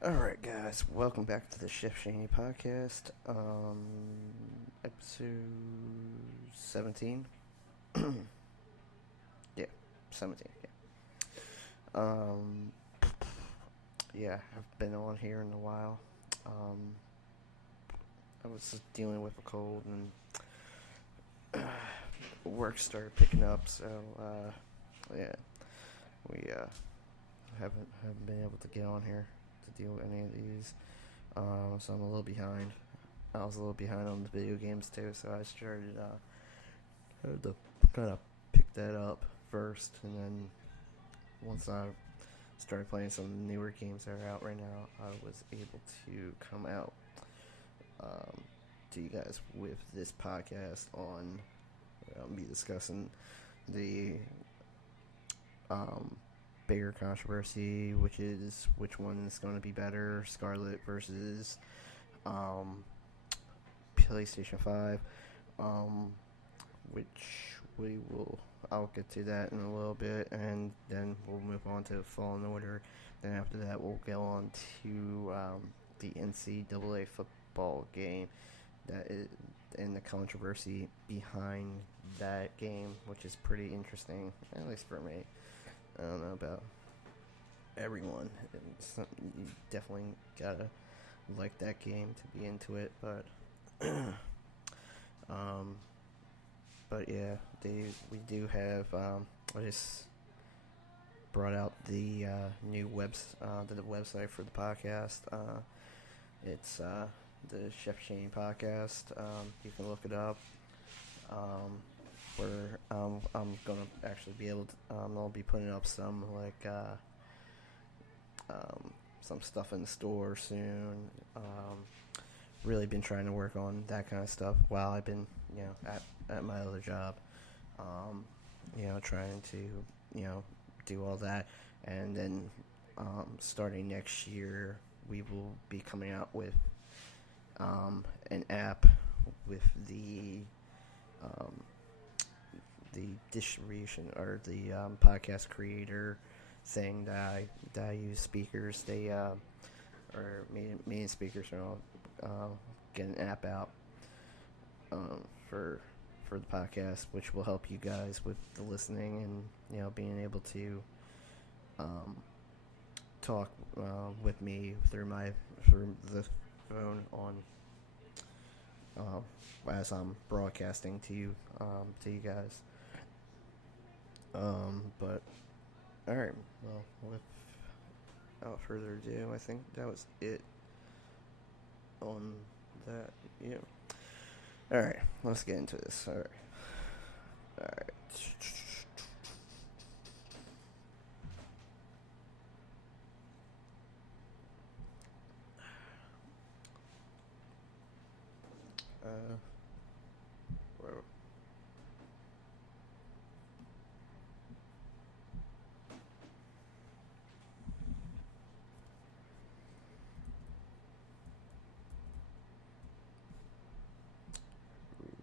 Alright, guys, welcome back to the Schanne podcast. Episode 17. Yeah, 17. Yeah. Yeah, I've been on here in a while. I was just dealing with a cold and work started picking up, so, yeah, we, haven't been able to get on here to deal with any of these. So I'm a little behind. I was a little behind on the video games too, so I started had to kind of pick that up first, and then once I started playing some newer games that are out right now, I was able to come out to you guys with this podcast on. I'll be discussing the um, bigger controversy, which is which one is going to be better, Scarlett versus um, PlayStation 5, which we will. I'll get to that in a little bit, and then we'll move on to Fallen Order. Then after that, we'll go on to the NCAA football game that is, and the controversy behind that game, which is pretty interesting, at least for me. I don't know about everyone. You definitely gotta like that game to be into it, but um, but yeah, we do have. I just brought out the new the website for the podcast. It's the Chef Shane podcast. You can look it up. Where I'm gonna actually be able to. I'll be putting up some some stuff in the store soon. Really been trying to work on that kind of stuff while I've been, at my other job. Trying to, do all that, and then starting next year, we will be coming out with an app with the distribution or the podcast creator thing that I use speakers. They or me and speakers are all get an app out for the podcast, which will help you guys with the listening and being able to talk with me through the phone on as I'm broadcasting to you guys. But all right, well, without further ado, I think that was it on that. Yeah. All right, let's get into this. All right. Whoa.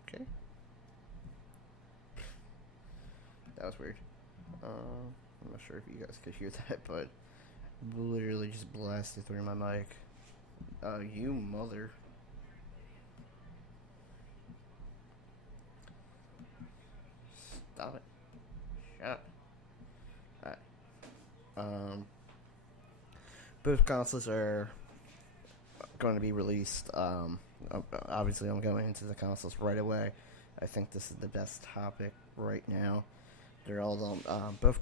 Okay, that was weird. I'm not sure if you guys could hear that, but literally just blasted through my mic. You mother. Stop it. Shut up. Alright. Both consoles are going to be released. Obviously, I'm going into the consoles right away. I think this is the best topic right now. They're all both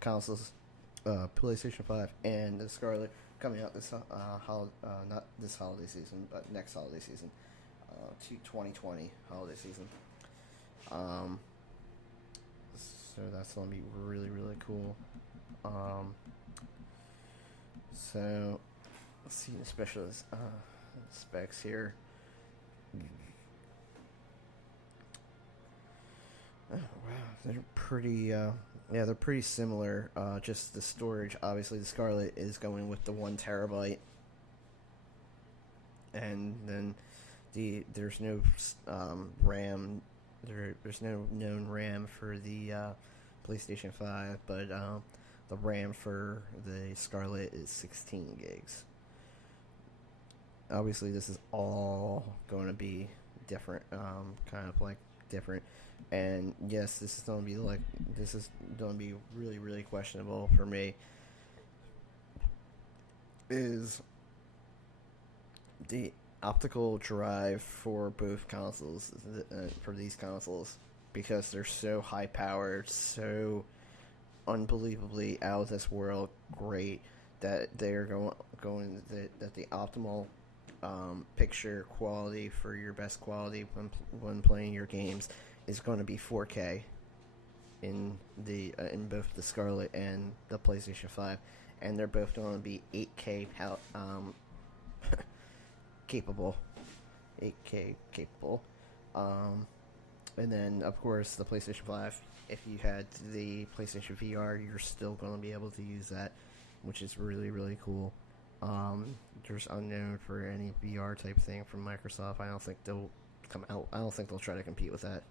consoles, PlayStation 5 and the Scarlett, coming out this not this holiday season, but next holiday season, 2020 holiday season. So that's gonna be really really cool. So let's see the specialist specs here. Oh, wow, they're pretty. They're pretty similar. Just the storage. Obviously, the Scarlett is going with the 1 terabyte, and then there's no RAM. There's no known RAM for the PlayStation 5, but the RAM for the Scarlett is 16 gigs. obviously this is all going to be different, kind of like different. And yes, this is going to be really, really questionable for me. Is the optical drive for both consoles, for these consoles, because they're so high powered, so unbelievably out of this world great, that they're that the optimal picture quality for your best quality when playing your games is going to be 4K in both the Scarlett and the PlayStation 5, and they're both going to be 8K capable, 8K capable. And then of course the PlayStation 5. If you had the PlayStation VR, you're still going to be able to use that, which is really, really cool. There's unknown for any VR type thing from Microsoft. I don't think they'll come out. I don't think they'll try to compete with that.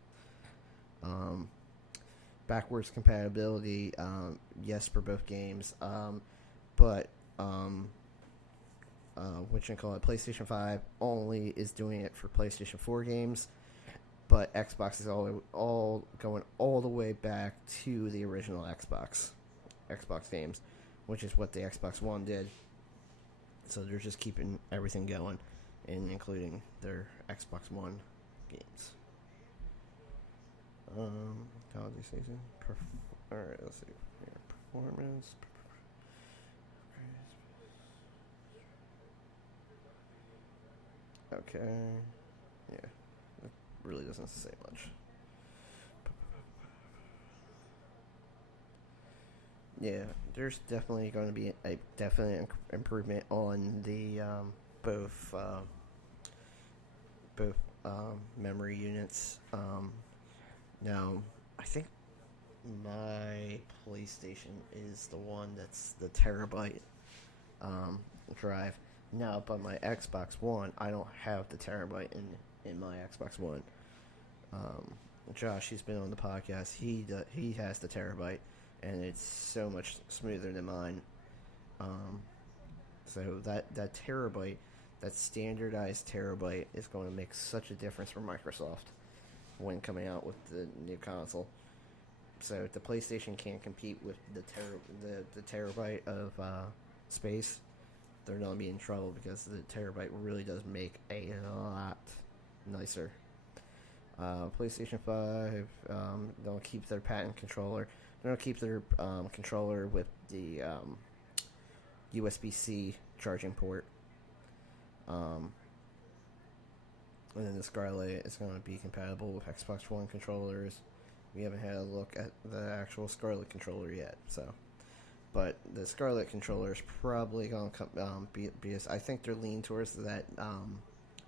Backwards compatibility, yes, for both games. But what you call it, PlayStation 5 only is doing it for PlayStation 4 games, but Xbox is all going all the way back to the original Xbox games, which is what the Xbox One did. So they're just keeping everything going, and including their Xbox One games. How do you say it? Alright, let's see. Here, performance. Okay. Yeah. It really doesn't say much. Yeah, there's definitely going to be a definite improvement on the both memory units. Now, I think my PlayStation is the one that's the terabyte drive. Now, but my Xbox One, I don't have the terabyte in my Xbox One. Josh, he's been on the podcast. He has the terabyte, and it's so much smoother than mine. So that terabyte, that standardized terabyte, is going to make such a difference for Microsoft when coming out with the new console. So if the PlayStation can't compete with the terabyte of space, they're going to be in trouble, because the terabyte really does make a lot nicer. PlayStation 5, they'll keep their patent controller. They'll keep their controller with the USB-C charging port. And then the Scarlett is going to be compatible with Xbox One controllers. We haven't had a look at the actual Scarlett controller yet, so. But the Scarlett controller is probably going to come, because I think they're leaning towards that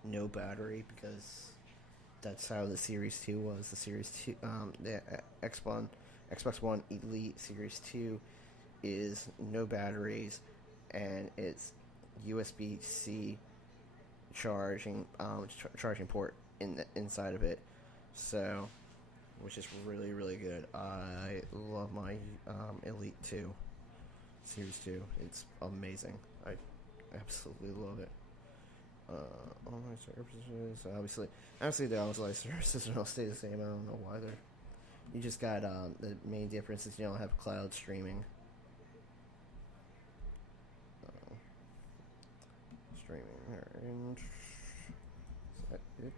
no battery, because that's how the Series 2 was. The Series 2, the Xbox One Elite Series 2 is no batteries, and it's USB-C charging port inside of it. So, which is really, really good. I love my Elite 2. Series 2. It's amazing. I absolutely love it. Online services. Obviously the online services don't stay the same. I don't know why they're. You just got the main difference is you don't have cloud streaming. Streaming. Alright. Is that it?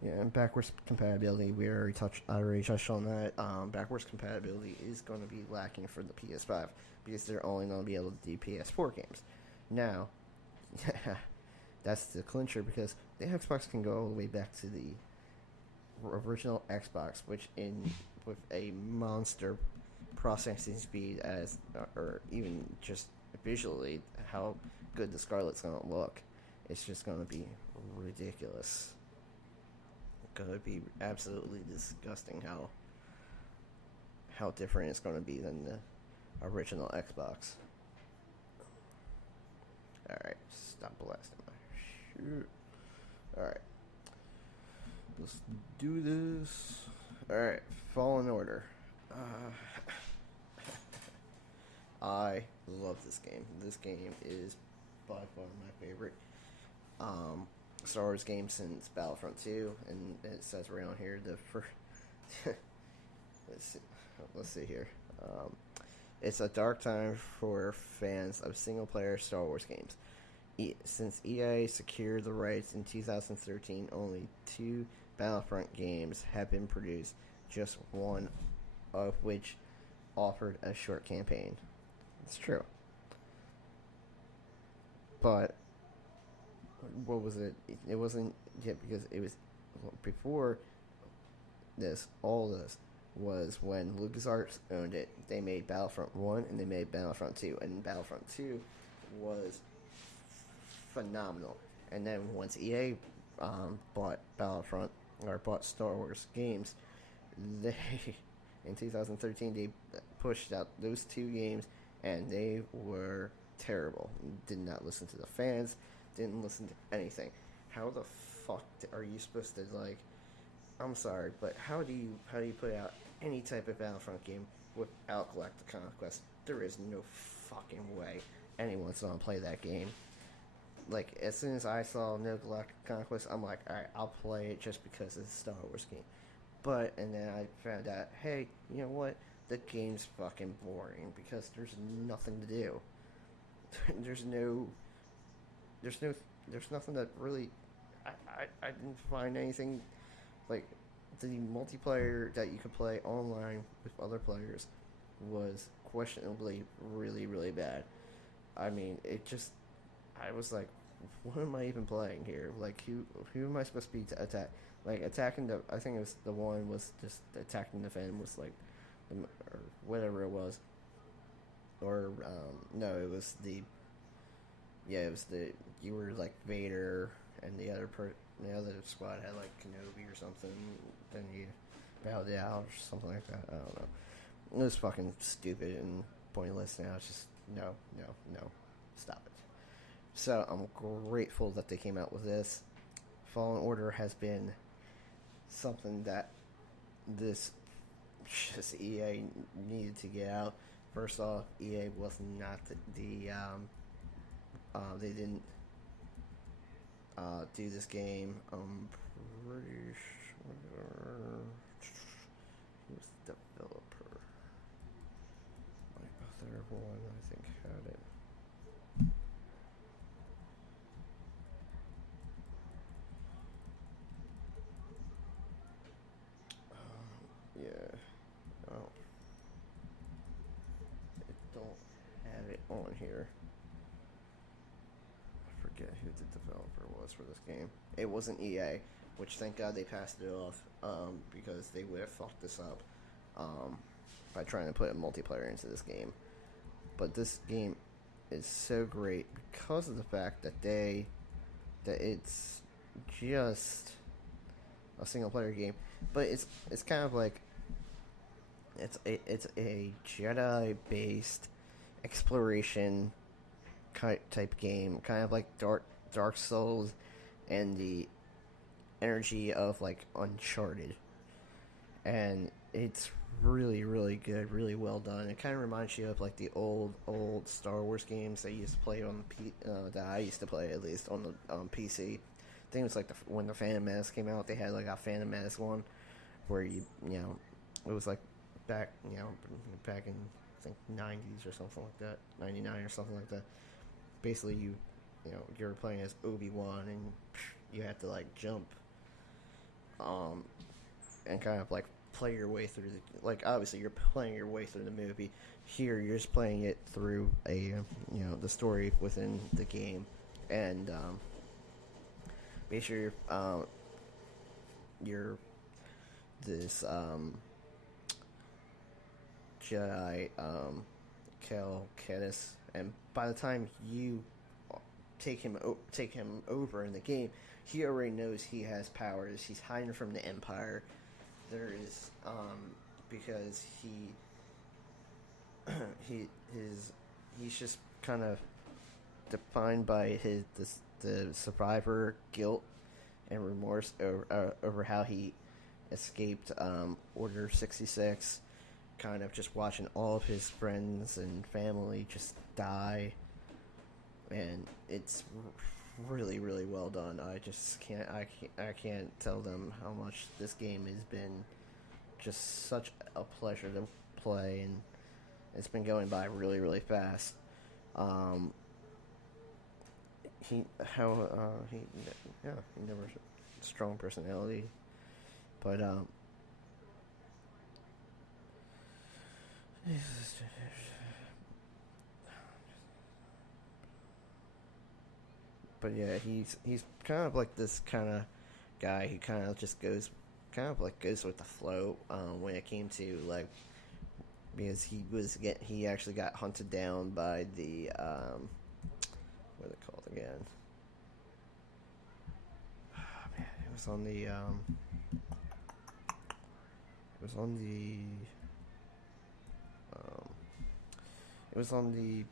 Yeah, and backwards compatibility, I already touched on that. Backwards compatibility is going to be lacking for the PS5, because they're only going to be able to do PS4 games. Now, that's the clincher, because the Xbox can go all the way back to the original Xbox, which with a monster processing speed, or even just visually, how good the Scarlett's going to look. It's just going to be ridiculous. Going to be absolutely disgusting how different it's going to be than the original Xbox. Alright, stop blasting my shoot. Alright, let's do this. Alright, Fallen Order. I love this game. This game is by far my favorite Star Wars game since Battlefront 2, and it says around here the first. let's see, let's see here. Um, it's a dark time for fans of single-player Star Wars games. Since EA secured the rights in 2013, only two Battlefront games have been produced, just one of which offered a short campaign. It's true. But what was it? It wasn't yet because it was before this. All this was when LucasArts owned it. They made Battlefront 1 and they made Battlefront 2. And Battlefront 2 was phenomenal. And then once EA bought Battlefront, or bought Star Wars games, they in 2013 they pushed out those two games and they were terrible. Did not listen to the fans, didn't listen to anything. How the fuck are you supposed to, like, I'm sorry, but how do you put out any type of Battlefront game without Galactic Conquest? There is no fucking way anyone's gonna play that game. Like, as soon as I saw no Galactic Conquest, I'm like, alright, I'll play it just because it's a Star Wars game. But, and then I found out, hey, you know what? The game's fucking boring because there's nothing to do. there's nothing that really, I didn't find anything, like, the multiplayer that you could play online with other players was questionably really, really bad. I mean, I was like, what am I even playing here? Like, who am I supposed to be to attack? Like, attacking I think it was the one was just attacking the fan was like, or whatever it was. Or, no, it was you were like Vader, and the other squad had like Kenobi or something, then you bowed out or something like that. I don't know. It was fucking stupid and pointless now. It's just, no, stop it. So I'm grateful that they came out with this. Fallen Order has been something that this just EA needed to get out. First off, EA was not they didn't do this game. I'm pretty sure he was the developer. My other one, I think, had it. Yeah. Oh. I don't have it on here. I forget who the developer was for this game. It wasn't EA, which thank God they passed it off, because they would have fucked this up by trying to put a multiplayer into this game. But this game is so great because of the fact that it's just a single player game, but it's kind of like it's a Jedi based exploration type game, kind of like Dark Souls and the energy of like Uncharted, and it's really, really good, really well done. It kind of reminds you of like the old Star Wars games that you used to play on that I used to play, at least on the PC. I think it was like when the Phantom Menace came out, they had like a Phantom Menace one where you know it was like back in I think 90s or something like that, 99 or something like that. Basically, you were playing as Obi-Wan and you had to like jump and kind of like play your way through like obviously you're playing your way through the movie. Here you're just playing it through the story within the game, and basically you're this Jedi, Cal Kestis, and by the time you take him over in the game, he already knows he has powers. He's hiding from the Empire. There is because he's just kind of defined by the survivor guilt and remorse over how he escaped Order 66, kind of just watching all of his friends and family just die, and it's really, really well done. I just can't tell them how much this game has been just such a pleasure to play, and it's been going by really, really fast. Um, he how he yeah he never strong personality, but yeah, he's kind of like this kind of guy who kind of just goes with the flow when it came to like, because he actually got hunted down by the what are they called again? Oh, man, it was on the it was on the um, it was on the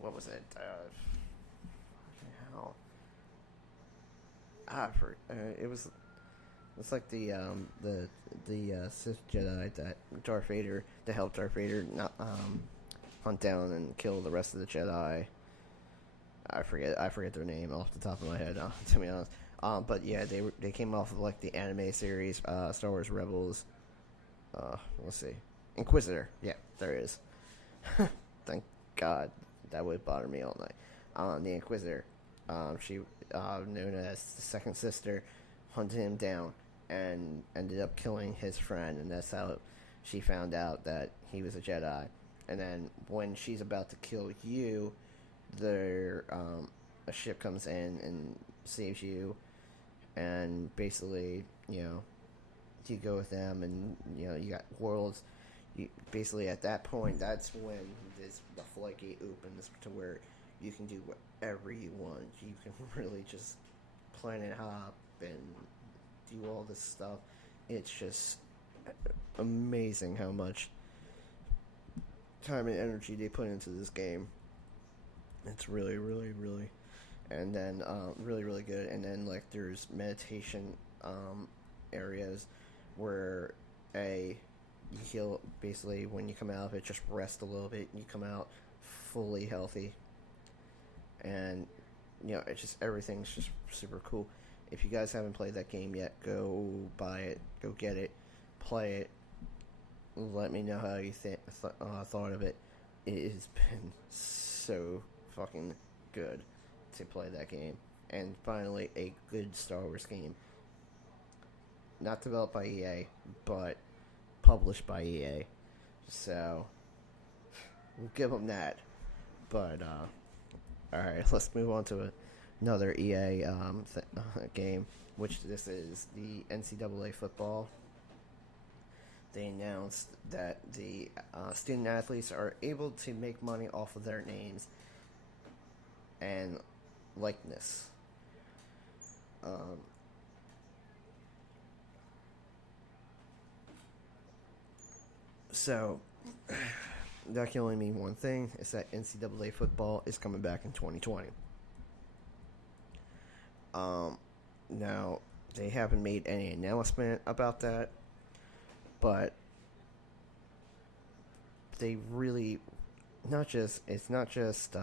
what was it? Hell, it was. It's like the Sith Jedi that Darth Vader, to help Darth Vader not hunt down and kill the rest of the Jedi. I forget their name off the top of my head, to be honest. But yeah, they came off of like the anime series, Star Wars Rebels. Let's see, Inquisitor. Yeah, there it is. Thank God, that would bother me all night. The Inquisitor. She known as the Second Sister, hunted him down and ended up killing his friend, and that's how she found out that he was a Jedi. And then when she's about to kill you, a ship comes in and saves you, and basically, you go with them, and you got worlds. Basically at that point, that's when the floodgate opens to where you can do whatever you want. You can really just planet hop and do all this stuff. It's just amazing how much time and energy they put into this game. It's really, really, really, and then really, really good. And then like there's meditation areas where you heal, basically when you come out of it, just rest a little bit. You come out fully healthy, and it's just, everything's just super cool. If you guys haven't played that game yet, go buy it, go get it, play it. Let me know how you thought of it. It has been so fucking good to play that game, and finally a good Star Wars game. Not developed by EA, but published by EA. So we'll give them that. But alright, let's move on to another EA game, which this is the NCAA football. They announced that the student athletes are able to make money off of their names and likeness. So that can only mean one thing: is that NCAA football is coming back in 2020. Now they haven't made any announcement about that, but they really it's not just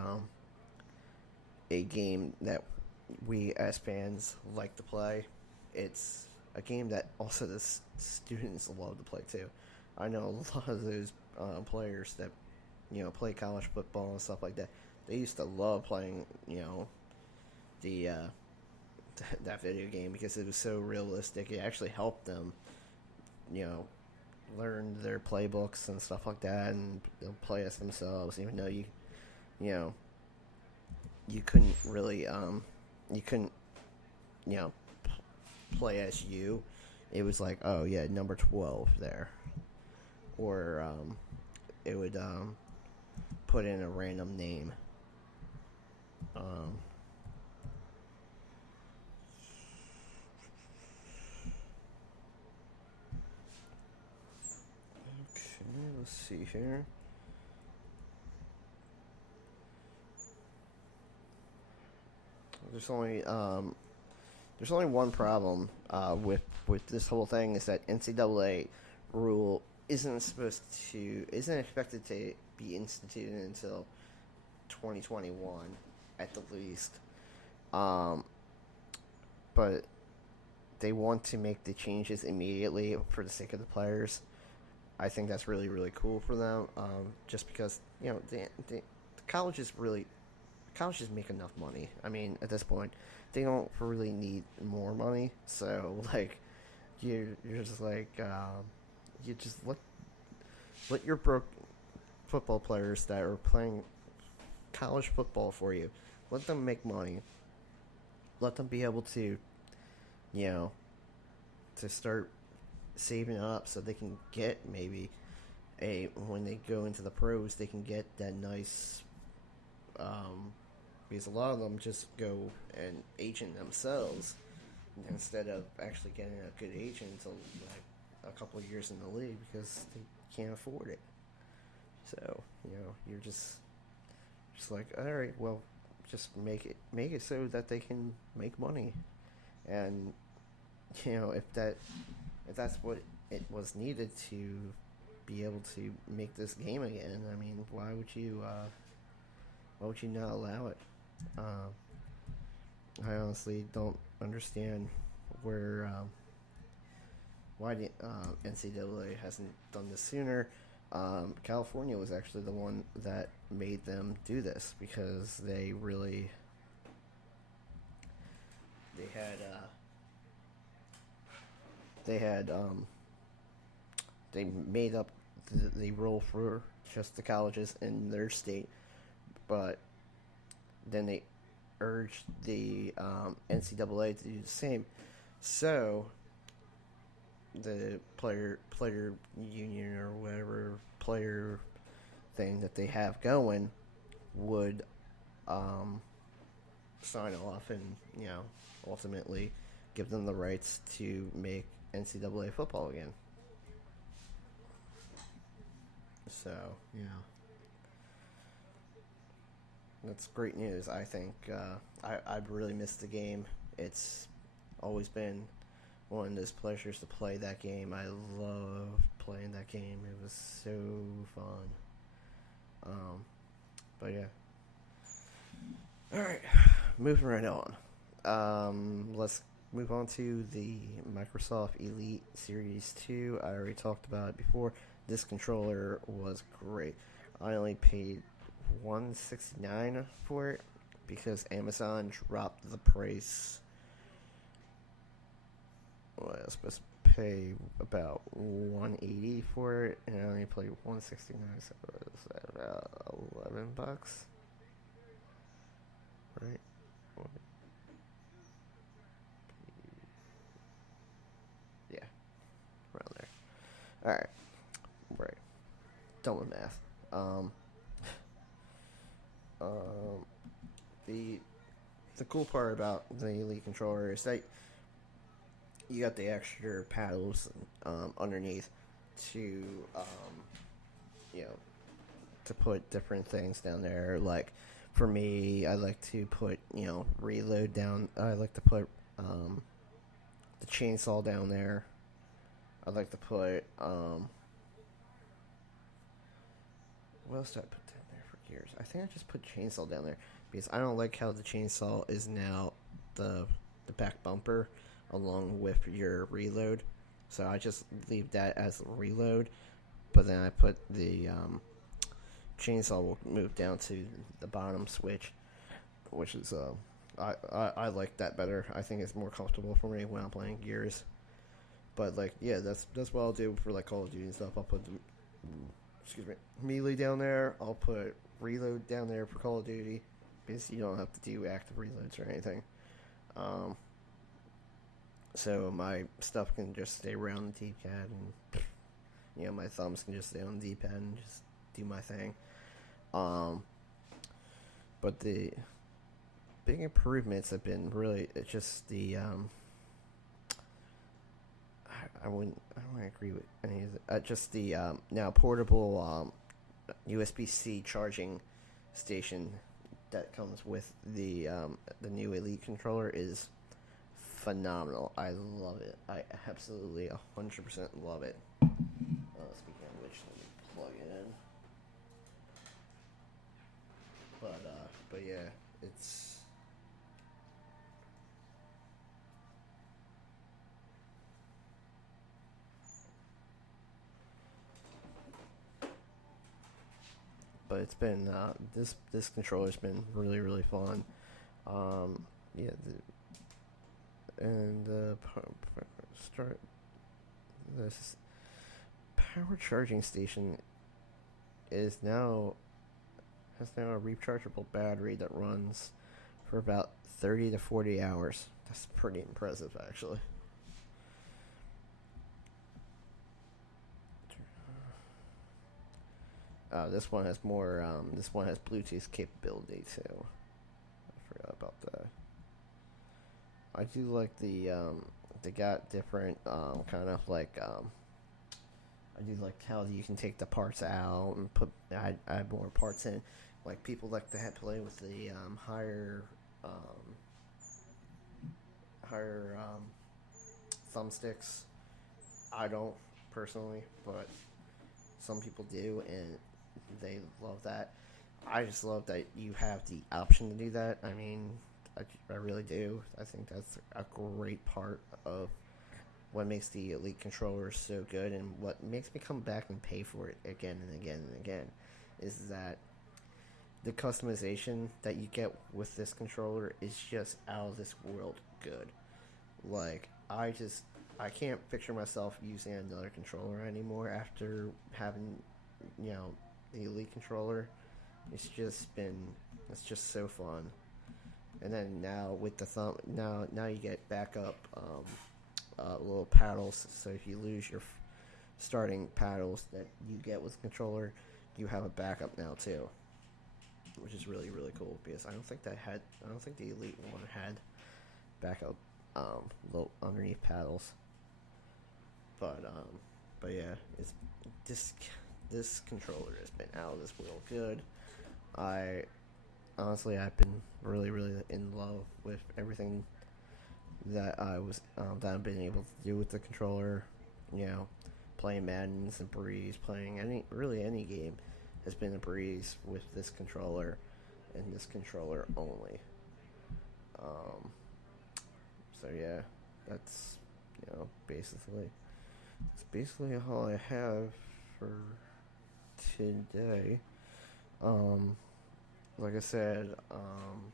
a game that we as fans like to play. It's a game that also the students love to play too. I know a lot of those players that play college football and stuff like that. They used to love playing the that video game because it was so realistic. It actually helped them learn their playbooks and stuff like that, and they'll play as themselves, even though you couldn't really play as you. It was like, oh yeah, number 12 there, or it would put in a random name. Let's see here. There's only one problem with this whole thing, is that NCAA isn't expected to be instituted until 2021 at the least. Um, but they want to make the changes immediately for the sake of the players. I think that's really really cool for them. Just because the colleges make enough money. I mean, at this point, they don't really need more money. So like, you're just like you just let your broke football players that are playing college football for you, let them make money. Let them be able to, you know, to start saving up so they can get maybe a when they go into the pros they can get that nice because a lot of them just go and agent themselves instead of actually getting a good agent until like a couple of years in the league because they can't afford it. So you're just like, all right, well, just make it so that they can make money, and if that's what it was needed to be able to make this game again. I mean, why would you not allow it? I honestly don't understand where why the NCAA hasn't done this sooner. California was actually the one that made them do this because they really they had they had they made up the rule for just the colleges in their state, but then they urged the NCAA to do the same. So the player union or whatever player thing that they have going would sign off and ultimately give them the rights to make NCAA football again. So that's great news. I think I've really missed the game. It's always been one of those pleasures to play that game. I love playing that game. It was so fun. But yeah. All right, moving right on. Let's move on to the Microsoft Elite Series 2. I already talked about it before. This controller was great. I only paid $169 for it because Amazon dropped the price. Well, I was supposed to pay about $180 for it, and I only paid $169, so it was about $11, right? Yeah, around there. All right, right. Done with math. The cool part about the Elite controller is that you got the extra paddles underneath to to put different things down there. Like for me, I like to put reload down. I like to put the chainsaw down there. I like to put what else did I put down there for gears? I think I just put chainsaw down there because I don't like how the chainsaw is now the back bumper along with your reload. So I just leave that as reload, but then I put the chainsaw will move down to the bottom switch, which is I like that better. I think it's more comfortable for me when I'm playing Gears. But like that's what I'll do for like Call of Duty and stuff. I'll put the melee down there. I'll put reload down there for Call of Duty because you don't have to do active reloads or anything. So my stuff can just stay around the D-pad, and my thumbs can just stay on the D-pad and just do my thing. But the big improvements have been really just the I don't agree with any of it. Just the now portable USB-C charging station that comes with the new Elite controller is phenomenal. I love it. I absolutely 100% love it. Speaking but yeah, it's but it's been this controller's been really really fun. Yeah, and start this power charging station is now has now a rechargeable battery that runs for about 30 to 40 hours. That's pretty impressive, actually. This one has more. This one has Bluetooth capability too. I forgot about that. I do like they got different kind of like I do like how you can take the parts out and add more parts in. Like people like to play with the um, higher thumbsticks. I don't personally, but some people do, and they love that. I just love that you have the option to do that. I mean, I really do. I think that's a great part of what makes the Elite controller so good, and what makes me come back and pay for it again and again and again, is that the customization that you get with this controller is just out of this world good. Like, I can't picture myself using another controller anymore after having, the Elite controller. It's just so fun. And then now with the thumb, now you get backup little paddles. So if you lose your starting paddles that you get with the controller, you have a backup now too, which is really really cool, because I don't think the Elite one had backup little underneath paddles. But yeah, it's this controller has been out of this world good. I honestly, I've been really really in love with everything that I've been able to do with the controller. You know, playing Madden's a breeze. Playing any game has been a breeze with this controller and this controller only. Um, so yeah, that's basically all I have for today. Um, like I said, I'm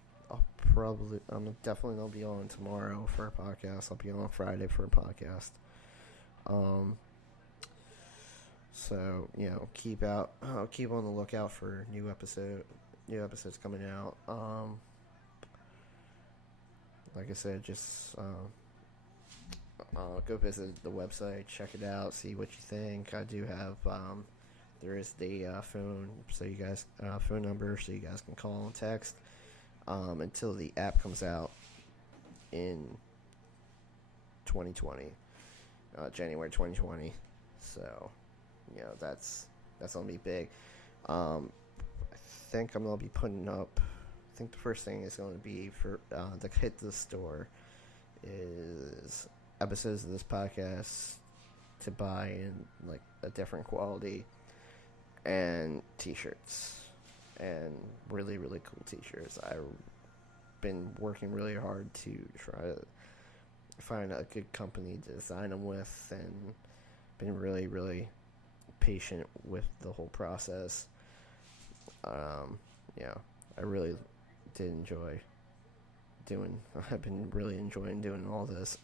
definitely gonna be on tomorrow for a podcast. I'll be on Friday for a podcast. Um, so keep on the lookout for new episodes coming out. Like I said, just go visit the website, check it out, see what you think. I do have there is the phone number so you guys can call and text until the app comes out in 2020, January 2020. So that's gonna be big. I think I'm gonna be putting up. I think the first thing is going to be for to hit the store is episodes of this podcast to buy in like a different quality, and t-shirts, and really really cool t-shirts. I've been working really hard to try to find a good company to design them with, and been really really patient with the whole process. Yeah, I really did enjoy doing. I've been really enjoying doing all this.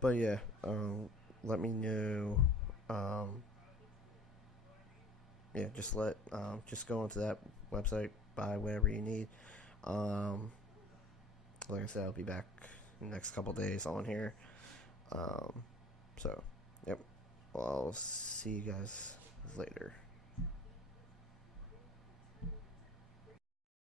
But yeah, let me know. Yeah, just go onto that website, buy whatever you need. Like I said, I'll be back in the next couple days on here. So, yep. Well, I'll see you guys later.